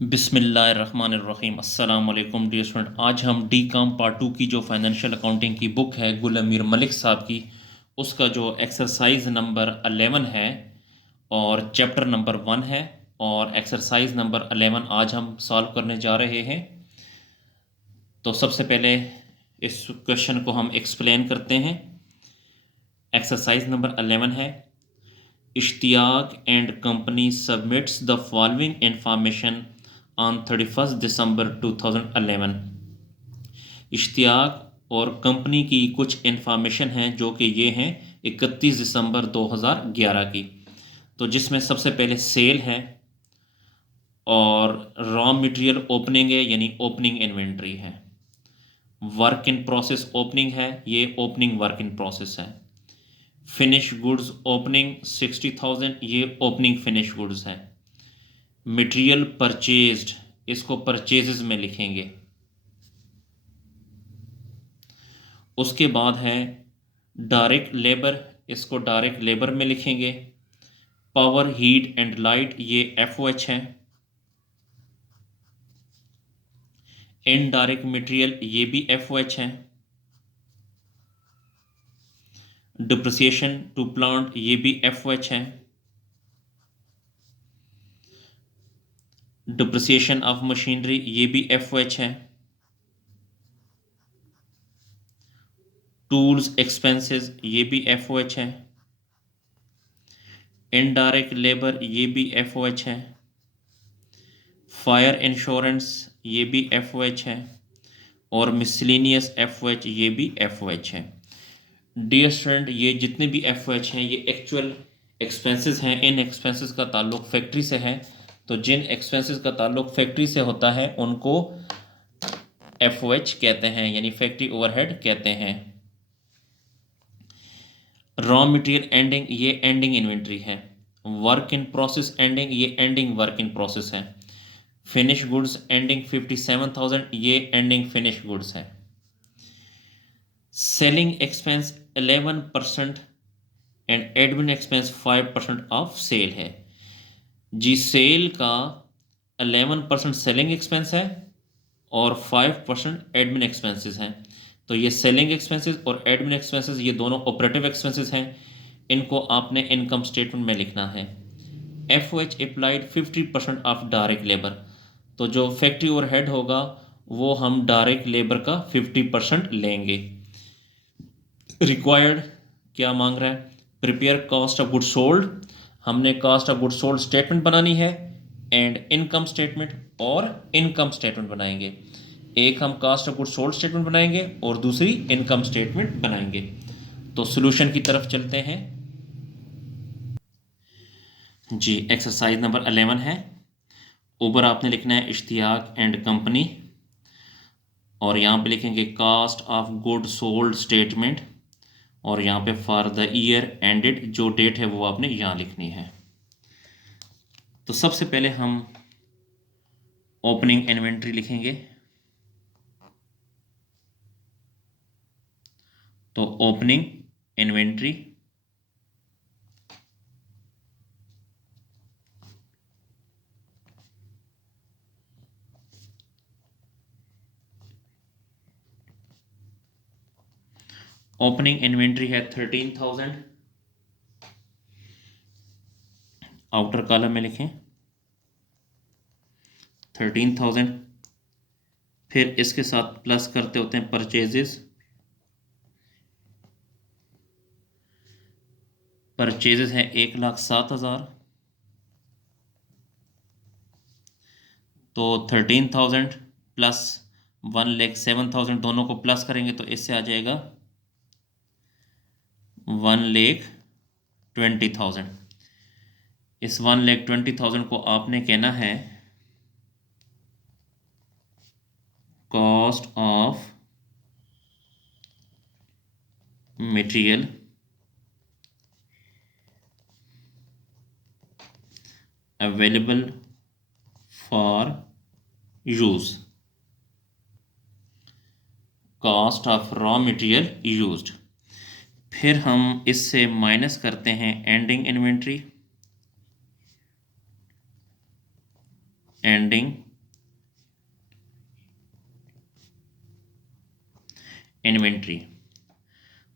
बिस्मिल्लाहिर्रहमानिर्रहीम अस्सलाम वालेकुम डियर स्टूडेंट। आज हम डी काम पार्ट 2 की जो फाइनेंशियल अकाउंटिंग की बुक है गुल अमीर मलिक साहब की, उसका जो एक्सरसाइज नंबर 11 है और चैप्टर नंबर 1 है और एक्सरसाइज नंबर 11 आज हम सॉल्व करने जा रहे हैं। तो सबसे पहले इस क्वेश्चन को हम एक्सप्लेन करते हैं। एक्सरसाइज नंबर 11 है, Ishtiaq and company submits the following information on 31 December 2011। Ishtiaq और कंपनी की कुछ इंफॉर्मेशन हैं जो कि ये हैं 31 दिसंबर 2011 की। तो जिसमें सबसे पहले सेल है और रॉ मटेरियल ओपनिंग है, यानी ओपनिंग इन्वेंट्री है। वर्क इन प्रोसेस ओपनिंग है, ये ओपनिंग वर्क इन प्रोसेस है। फिनिश गुड्स ओपनिंग 60,000, ये ओपनिंग फिनिश गुड्स है। मटेरियल परचेज्ड, इसको परचेजेस में लिखेंगे। उसके बाद है डायरेक्ट लेबर, इसको डायरेक्ट लेबर में लिखेंगे। पावर हीट एंड लाइट, ये FOH है। इनडायरेक्ट मटेरियल, ये भी FOH है। डिप्रिसिएशन टू प्लांट, ये भी FOH है। डिप्रिसिएशन ऑफ मशीनरी, ये भी FOH है। टूल्स एक्सपेंसेस, ये भी FOH है। इनडायरेक्ट लेबर, ये भी FOH है। फायर इंश्योरेंस, ये भी FOH है। और मिसलिनियस FOH, ये भी FOH है। डियर स्टूडेंट, ये जितने भी FOH हैं ये एक्चुअल एक्सपेंसेस हैं। इन एक्सपेंसेस का ताल्लुक फैक्ट्री से है, तो जिन एक्सपेंसेस का ताल्लुक फैक्ट्री से होता है उनको FOH कहते हैं, यानी फैक्ट्री ओवरहेड कहते हैं। रॉ मटेरियल एंडिंग, ये एंडिंग इन्वेंट्री है। वर्क इन प्रोसेस एंडिंग, ये एंडिंग वर्क इन प्रोसेस है। फिनिश गुड्स एंडिंग 57,000, ये एंडिंग फिनिश गुड्स है। Selling expense 11% and admin expense 5% of sale है। जी सेल का 11% सेलिंग एक्सपेंस है और 5% एडमिन एक्सपेंसेस हैं। तो ये सेलिंग एक्सपेंसेस और एडमिन एक्सपेंसेस ये दोनों ऑपरेटिव एक्सपेंसेस हैं। इनको आपने इनकम स्टेटमेंट में लिखना है। FOH applied 50% of direct labour, तो जो फैक्ट्री ओवरहेड होगा वो हम डायरेक्ट लेबर का 50% लेंगे। रिक्वायर्ड क्या मांग रहा है? Prepare cost of good sold, हमने cost of good sold statement बनानी है एंड इनकम स्टेटमेंट और इनकम स्टेटमेंट बनाएंगे। एक हम cost of good sold statement बनाएंगे और दूसरी इनकम स्टेटमेंट बनाएंगे। तो सॉल्यूशन की तरफ चलते हैं जी। एक्सरसाइज नंबर 11 है, ऊपर आपने लिखना है इश्तियाक एंड कंपनी और यहाँ पे लिखेंगे cost of good sold statement और यहाँ पे फॉर द ईयर एंडेड, जो डेट है वो आपने यहाँ लिखनी है। तो सबसे पहले हम ओपनिंग इन्वेंट्री लिखेंगे। तो ओपनिंग इन्वेंट्री ओपनिंग इन्वेंट्री है 13,000, आउटर कॉलम में लिखें 13,000। फिर इसके साथ प्लस करते होते हैं परचेजेस। परचेजेस है 1,07,000, तो 13,000 प्लस 1,07,000 दोनों को प्लस करेंगे तो इससे आ जाएगा 1,20,000। इस 1,20,000 को आपने कहना है cost of material available for use, cost of raw material used. फिर हम इससे माइनस करते हैं एंडिंग इन्वेंट्री, एंडिंग इन्वेंट्री।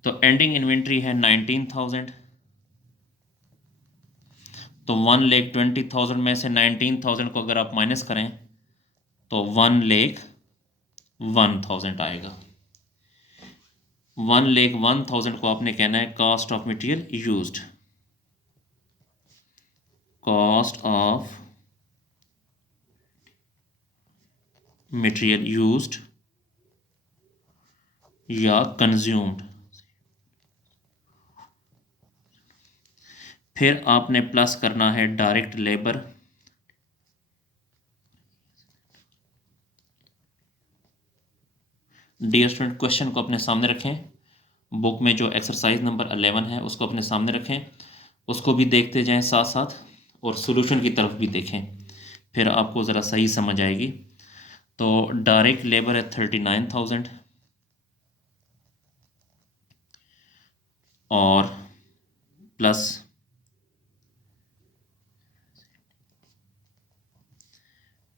तो एंडिंग इन्वेंट्री है 19,000। तो 1,20,000 में से 19,000 को अगर आप माइनस करें तो 1,01,000 आएगा। 1,01,000 को आपने कहना है cost of material used. Cost of material used या कंज्यूम्ड। फिर आपने प्लस करना है direct labour. Dear student, question को अपने सामने रखें। बुक में जो एक्सरसाइज नंबर 11 है उसको अपने सामने रखें, उसको भी देखते जाएं साथ साथ, और सॉल्यूशन की तरफ भी देखें, फिर आपको ज़रा सही समझ आएगी। तो डायरेक्ट लेबर है 39,000 और प्लस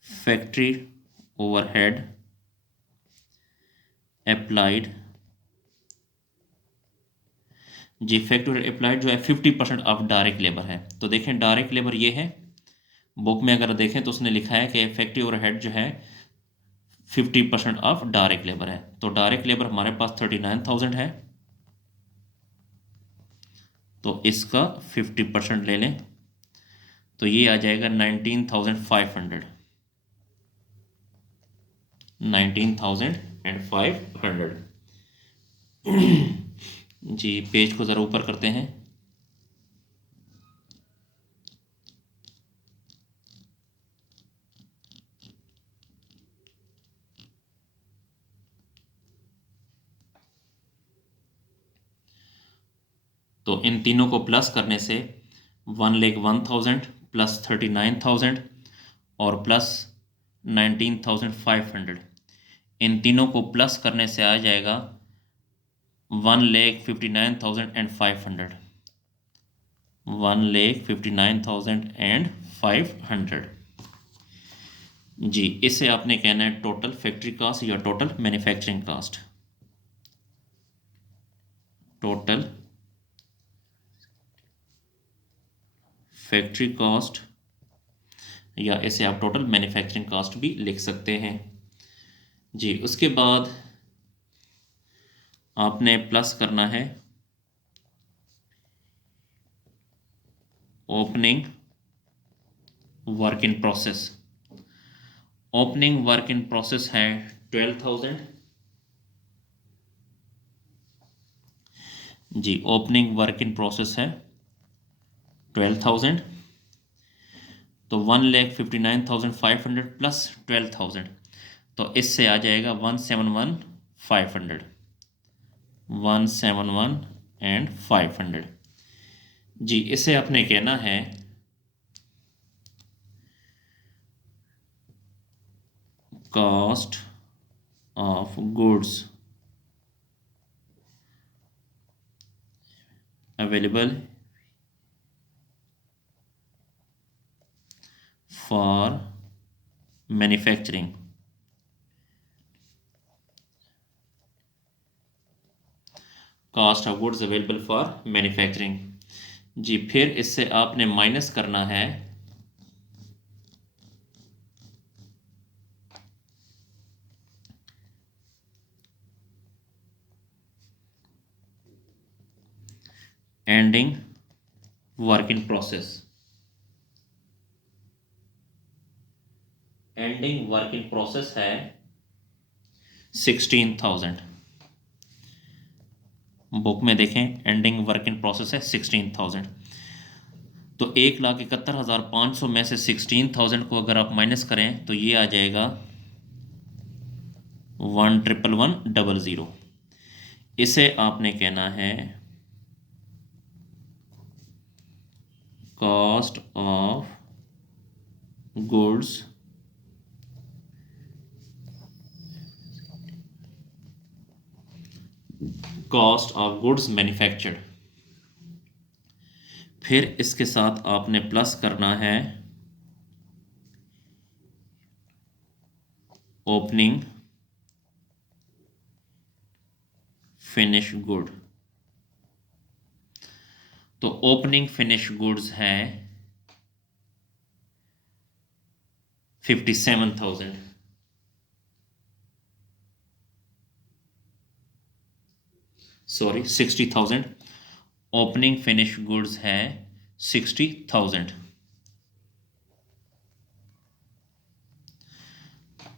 फैक्ट्री ओवरहेड अप्लाइड। जी, फैक्ट्री अप्लाइड जो है 50% ऑफ डायरेक्ट लेबर है। तो देखें डायरेक्ट लेबर ये है, बुक में अगर देखें तो उसने लिखा है कि फैक्ट्री ओवरहेड जो है 50% ऑफ डायरेक्ट लेबर है। तो डायरेक्ट लेबर हमारे पास 39,000 है, तो इसका 50% ले लें तो ये आ जाएगा 19,500। 19,500। जी, पेज को ज़रा ऊपर करते हैं। तो इन तीनों को प्लस करने से 1,01,000 प्लस 39,000 और प्लस 19,500, इन तीनों को प्लस करने से आ जाएगा 1,59,500। 1,59,500। जी, इसे आपने कहना है टोटल फैक्ट्री कास्ट या total manufacturing cost. Total factory cost या इसे आप टोटल मैन्युफैक्चरिंग कॉस्ट भी लिख सकते हैं। जी, उसके बाद आपने प्लस करना है opening work in process. Opening work in process है 12,000। जी, ओपनिंग वर्क इन प्रोसेस है 12,000। तो 1,59,500 प्लस 12,000, तो इससे आ जाएगा 1,71,500। 1,71,500। जी, इसे आपने कहना है cost of goods available for manufacturing. Cost of goods available for manufacturing. जी, फिर इससे आपने माइनस करना है ending work in process. Ending work in process है 16,000। बुक में देखें एंडिंग वर्क इन प्रोसेस है 16,000। तो 1,71,500 में से 16,000 को अगर आप माइनस करें तो ये आ जाएगा 1,11,100। इसे आपने कहना है cost of goods cost of goods manufactured. फिर इसके साथ आपने प्लस करना है ओपनिंग फिनिश गुड। तो ओपनिंग फिनिश गुड्स है 57,000। सॉरी 60,000। ओपनिंग फिनिश गुड्स है 60,000।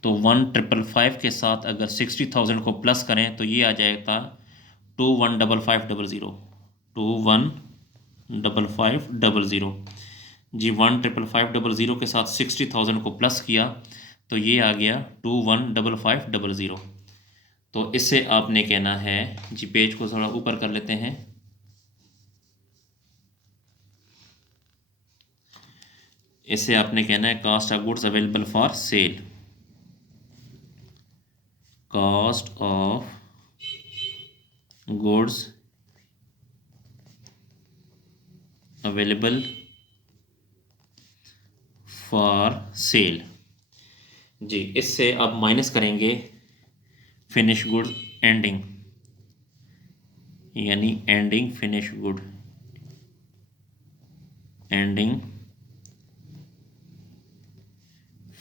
तो 1,555 के साथ अगर 60,000 को प्लस करें तो ये आ जाएगा 215500। 215500 जी। 1,55500 के साथ 60,000 को प्लस किया तो ये आ गया 215500। तो इससे आपने कहना है जी, पेज को थोड़ा ऊपर कर लेते हैं। इससे आपने कहना है cost of goods available for sale. Cost of goods available for sale जी। इससे आप माइनस करेंगे फिनिश गुड एंडिंग, यानी ending finish good, ending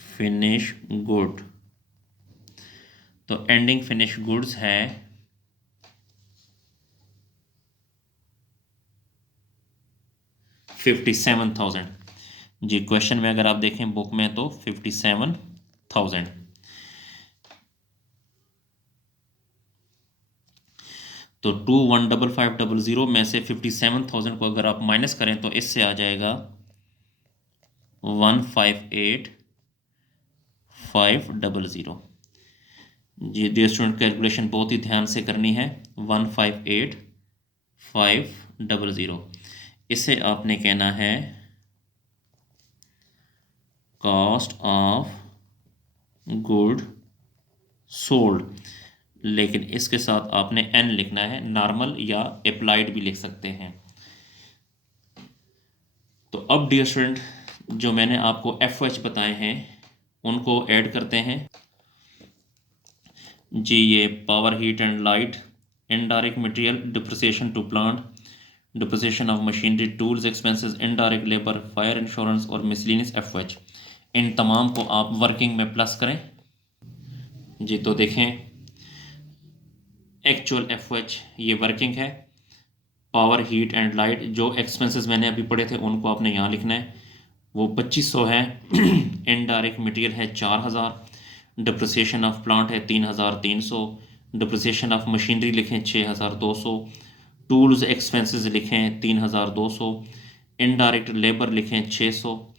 finish good. तो एंडिंग फिनिश गुड्स है 57,000 जी। क्वेश्चन में अगर आप देखें बुक में तो 57,000। तो 215500 में से 57,000 को अगर आप माइनस करें तो इससे आ जाएगा 158,500 जी। डियर स्टूडेंट, कैलकुलेशन बहुत ही ध्यान से करनी है। 158,500। इसे आपने कहना है कॉस्ट ऑफ गुड सोल्ड, लेकिन इसके साथ आपने एन लिखना है, नॉर्मल या अप्लाइड भी लिख सकते हैं। तो अब डियर स्टूडेंट, जो मैंने आपको एफ बताए हैं उनको ऐड करते हैं जी। ये power, heat and light, indirect material, depreciation to plant, depreciation of machinery, tools expenses, indirect labour, fire insurance और मिसलिनियस एफ। इन तमाम को आप वर्किंग में प्लस करें जी। तो देखें एक्चुअल एफ ये वर्किंग है। पावर, हीट एंड लाइट, जो एक्सपेंसेस मैंने अभी पढ़े थे उनको आपने यहाँ लिखना है, वो 2500 है। इनडायरेक्ट मटेरियल है 4000, डिप्रिसिएशन ऑफ प्लांट है 3300, डिप्रिसिएशन ऑफ मशीनरी लिखें 6200, टूल्स एक्सपेंसेस लिखें 3200, इनडायरेक्ट लेबर लिखें 600,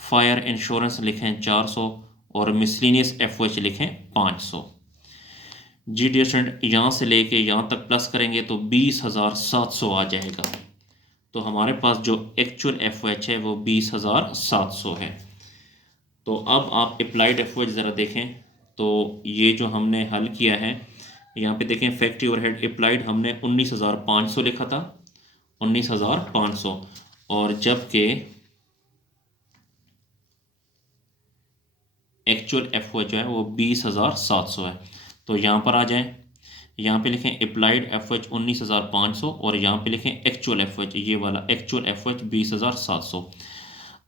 फायर इंश्योरेंस लिखें 400 और मिसलिनियस एफ लिखें 500 जी। डियर स्टूडेंट, यहाँ से लेके यहाँ तक प्लस करेंगे तो 20,700 आ जाएगा। तो हमारे पास जो एक्चुअल एफ है वो 20,700 है। तो अब आप अप्लाइड एफ ज़रा देखें। तो ये जो हमने हल किया है, यहाँ पे देखें फैक्ट्री ओवरहेड अप्लाइड हमने 19,500 लिखा था, 19,500, और जबकि एक्चुअल एफ जो है वो 20,700 है। तो यहाँ पर आ जाएं, यहाँ पे लिखें अप्लाइड एफ 19,500 और यहाँ पे लिखें एक्चुअल एफ, ये वाला एक्चुअल एफ 20,700।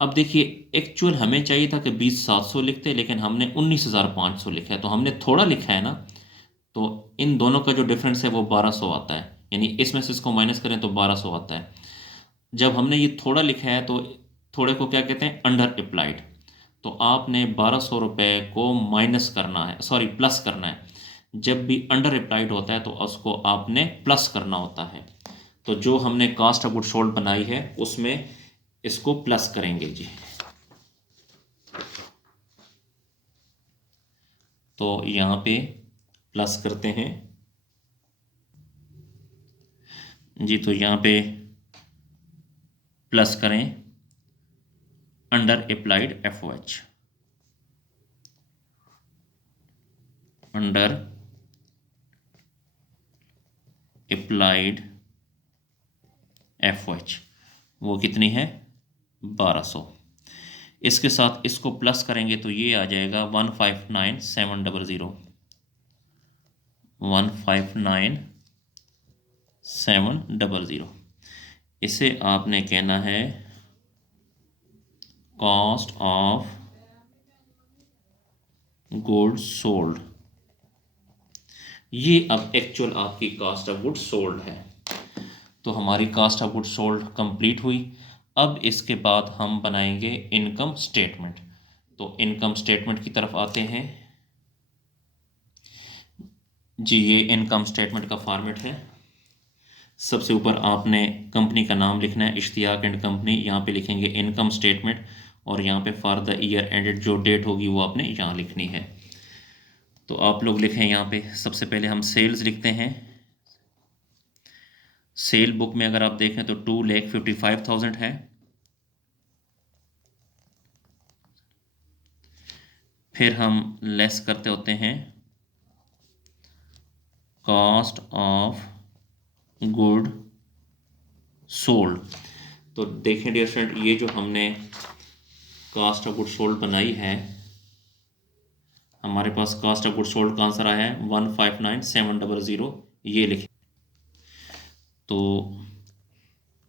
अब देखिए एक्चुअल हमें चाहिए था कि 20,700 लिखते, लेकिन हमने 19,500 लिखा है, तो हमने थोड़ा लिखा है ना। तो इन दोनों का जो डिफरेंस है वो 1200 आता है, यानी इसमें से इसको माइनस करें तो 1200 आता है। जब हमने ये थोड़ा लिखा है तो थोड़े को क्या कहते हैं, अंडर अप्लाइड। तो आपने 1200 रुपये को माइनस करना है, सॉरी प्लस करना है। जब भी अंडर अप्लाइड होता है तो उसको आपने प्लस करना होता है। तो जो हमने कास्ट ऑफ गुड सोल्ड बनाई है उसमें इसको प्लस करेंगे जी। तो यहाँ पे प्लस करते हैं जी। तो यहाँ पे प्लस करें under applied F under applied F वो कितनी है, 1200। इसके साथ इसको प्लस करेंगे तो ये आ जाएगा 159,700, 159,700 700। इसे आपने कहना है कॉस्ट ऑफ गुड्स सोल्ड। ये अब एक्चुअल आपकी कॉस्ट ऑफ गुड्स सोल्ड है। तो हमारी cost of goods sold complete हुई। अब इसके बाद हम बनाएंगे इनकम स्टेटमेंट। तो इनकम स्टेटमेंट की तरफ आते हैं जी। ये इनकम स्टेटमेंट का फॉर्मेट है। सबसे ऊपर आपने कंपनी का नाम लिखना है, इश्तियाक एंड कंपनी। यहाँ पे लिखेंगे इनकम स्टेटमेंट और यहाँ पे फॉर द ईयर एंडेड जो डेट होगी वो आपने यहाँ लिखनी है। तो आप लोग लिखें यहाँ पे। सबसे पहले हम सेल्स लिखते हैं। सेल बुक में अगर आप देखें तो 2,55,000 है। फिर हम लेस करते होते हैं कॉस्ट ऑफ गुड सोल्ड। तो देखें डियर स्टूडेंट, ये जो हमने कॉस्ट ऑफ गुड सोल्ड बनाई है, हमारे पास कॉस्ट ऑफ गुड सोल्ड का आंसर आया है 159,700। ये लिखें तो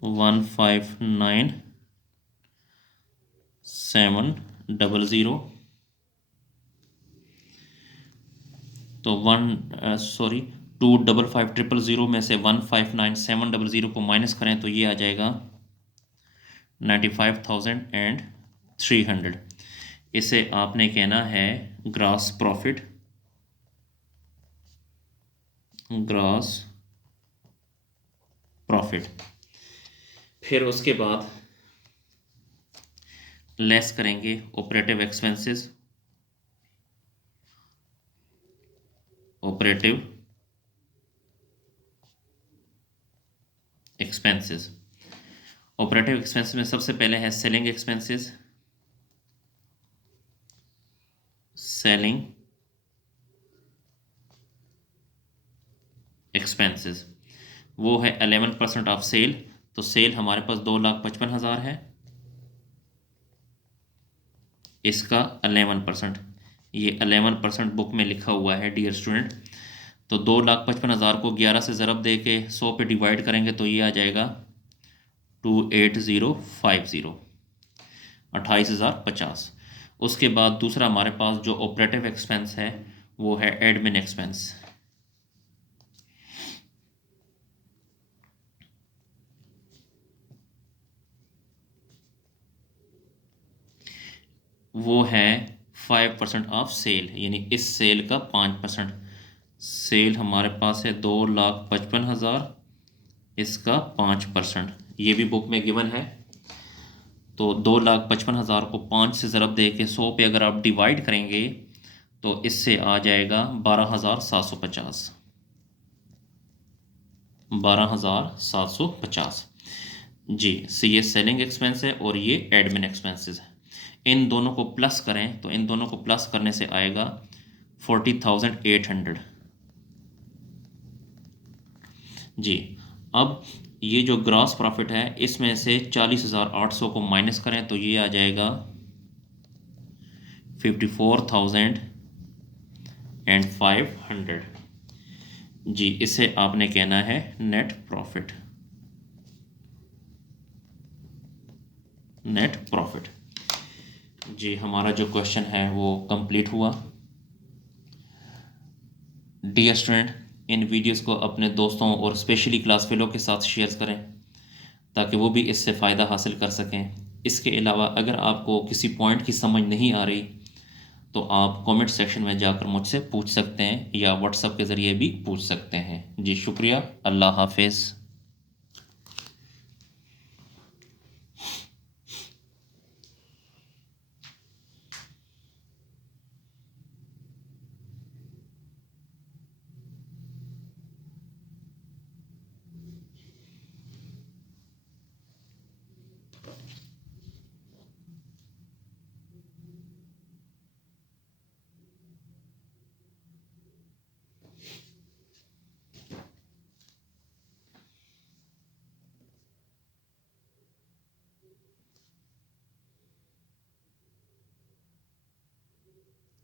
159,700। तो 255,500 में से 159,700 को माइनस करें तो ये आ जाएगा 95,300। इसे आपने कहना है ग्रॉस प्रॉफिट। Gross profit. फिर उसके बाद लेस करेंगे operative expenses. Operative expenses. Operative expenses में सबसे पहले है सेलिंग एक्सपेंसेस। सेलिंग एक्सपेंसेस वो है 11% ऑफ सेल। तो सेल हमारे पास 2,55,000 है, इसका 11%। ये 11% बुक में लिखा हुआ है डियर स्टूडेंट। तो 2,55,000 को 11 से ज़रब दे के 100 पे डिवाइड करेंगे तो ये आ जाएगा 28050, 28,050। उसके बाद दूसरा हमारे पास जो ऑपरेटिव एक्सपेंस है वो है एडमिन एक्सपेंस। वो है 5% ऑफ सेल, यानी इस सेल का 5%। सेल हमारे पास है 2,55,000, इसका 5%। ये भी बुक में गिवन है। तो 2,55,000 को 5 से ज़रब दे के 100 पे अगर आप डिवाइड करेंगे तो इससे आ जाएगा 12,750। 12,750 जी। से ये सेलिंग एक्सपेंस है और ये एडमिन एक्सपेंसेस है। इन दोनों को प्लस करें तो इन दोनों को प्लस करने से आएगा 40,800 जी। अब ये जो ग्रॉस प्रॉफिट है इसमें से 40,800 को माइनस करें तो ये आ जाएगा 54,500 जी। इसे आपने कहना है नेट प्रॉफिट। नेट प्रॉफिट जी। हमारा जो क्वेश्चन है वो कंप्लीट हुआ। डियर स्टूडेंट, इन वीडियोस को अपने दोस्तों और स्पेशली क्लास फेलो के साथ शेयर करें ताकि वो भी इससे फ़ायदा हासिल कर सकें। इसके अलावा अगर आपको किसी पॉइंट की समझ नहीं आ रही तो आप कमेंट सेक्शन में जाकर मुझसे पूछ सकते हैं या व्हाट्सएप के ज़रिए भी पूछ सकते हैं जी। शुक्रिया। अल्लाह हाफिज़।